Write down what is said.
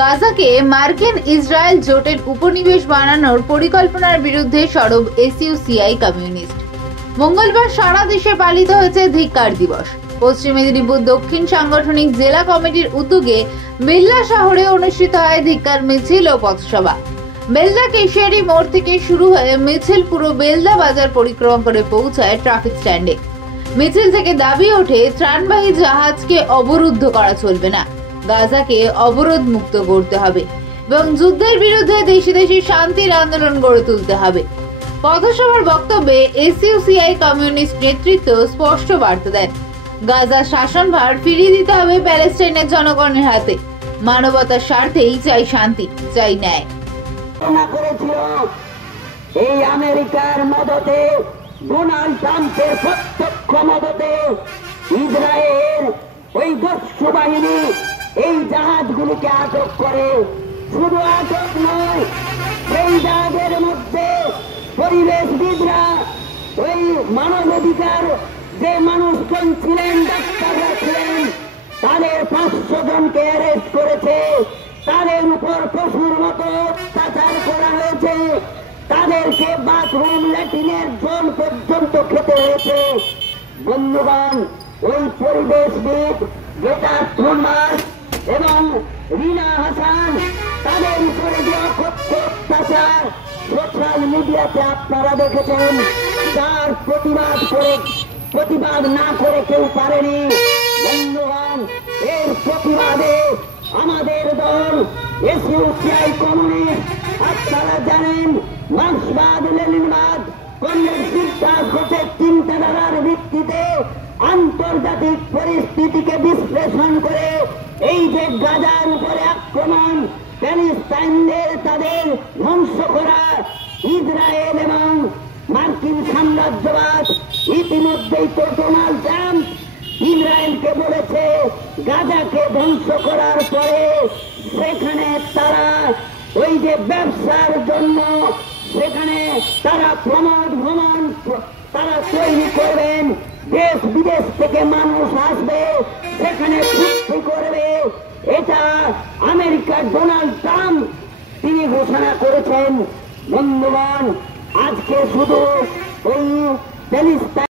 গাজাকে মার্কিন ইসরায়েল জোটের উপনিবেশ বানানোর পরিকল্পনার বিরুদ্ধে সরব এসইউসিআই কমিউনিস্ট। মঙ্গলবার সারা দেশে পালিত হয়েছে ধিক্কার দিবস। পশ্চিম মেদিনীপুর দক্ষিণ সাংগঠনিক জেলা কমিটির উদ্যোগে বেলদা শহরে অনুষ্ঠিত হয় ধিক্কার মিছিল ও পথসভা। বেলদা কেশিয়ারি মোড় থেকে শুরু হয়ে মিছিল পুরো বেলদা বাজার পরিক্রমা করে পৌঁছায় ট্রাফিক স্ট্যান্ডে। মিছিল থেকে দাবি ওঠে, ত্রাণবাহী জাহাজকে অবরুদ্ধ করা চলবে না, গাজাকে অবরোধ মুক্ত করতে হবে এবং যুদ্ধের বিরুদ্ধে দেশে দেশে শান্তির আন্দোলন গড়ে তুলতে হবে। পথসভার বক্তব্যে এসইউসিআই কমিউনিস্ট নেতৃত্ব স্পষ্ট বার্তা দেন, গাজার শাসনভার ফিরিয়ে দিতে হবে প্যালেস্টাইনের জনগণের হাতে। মানবতার স্বার্থেই চাই শান্তি, চাই ন্যায়। এই আমেরিকার মদতে, ডোনাল্ড ট্রাম্পের প্রত্যক্ষ মদতে ইসরায়েল ওই দস্যু বাহিনী এই জাহাজগুলিকে আটক করে। শুধু আটক নয়, সেই জাহাজের মধ্যে পরিবেশবিদরা, ওই মানবাধিকার যে মানুষজন ছিলেন, ডাক্তাররা ছিলেন, তাদের 500 জনকে অ্যারেস্ট করেছে। তাদের উপর পশুর মতো অত্যাচার করা হয়েছে। তাদেরকে বাথরুম ল্যাট্রিনের জল পর্যন্ত খেতে হয়েছে। বন্ধুগণ, ওই পরিবেশবিদ গ্রেটা থুনবার্গ এবং রিনা হাসান, তাদের উপরে যে অকথ্য অত্যাচার সোশ্যাল মিডিয়াতে আপনারা দেখেছেন, তার প্রতিবাদ না করে কেউ পারেনি। বন্ধুগণ, এর প্রতিবাদে আমাদের দল এসইউসিআই কমিউনিস্ট, আপনারা জানেন, মার্ক্সবাদ লেনিনবাদ কমরেড সিদ্ধার্থ ঘোষের চিন্তাধারার ভিত্তিতে আন্তর্জাতিক পরিস্থিতিকে বিশ্লেষণ করে এই যে গাজার উপরে আক্রমণ, প্যালেস্টাইনদের তাদের ধ্বংস করা, ইসরায়েল এবং মার্কিন সাম্রাজ্যবাদ ইতিমধ্যেই তো ডোনাল্ড ট্রাম্প ইসরায়েলকে বলেছে গাজাকে ধ্বংস করার পরে সেখানে তারা ওই যে ব্যবসার জন্য সেখানে তারা ভ্রমণ তারা তৈরি করবেন। দেশ বিদেশ থেকে মানুষ আসবে, সেখানে চুক্তি করবে। এটা আমেরিকার ডোনাল্ড ট্রাম্প তিনি ঘোষণা করেছেন। বন্ধুগণ, আজকে শুধু ওই প্যালেস্টাইন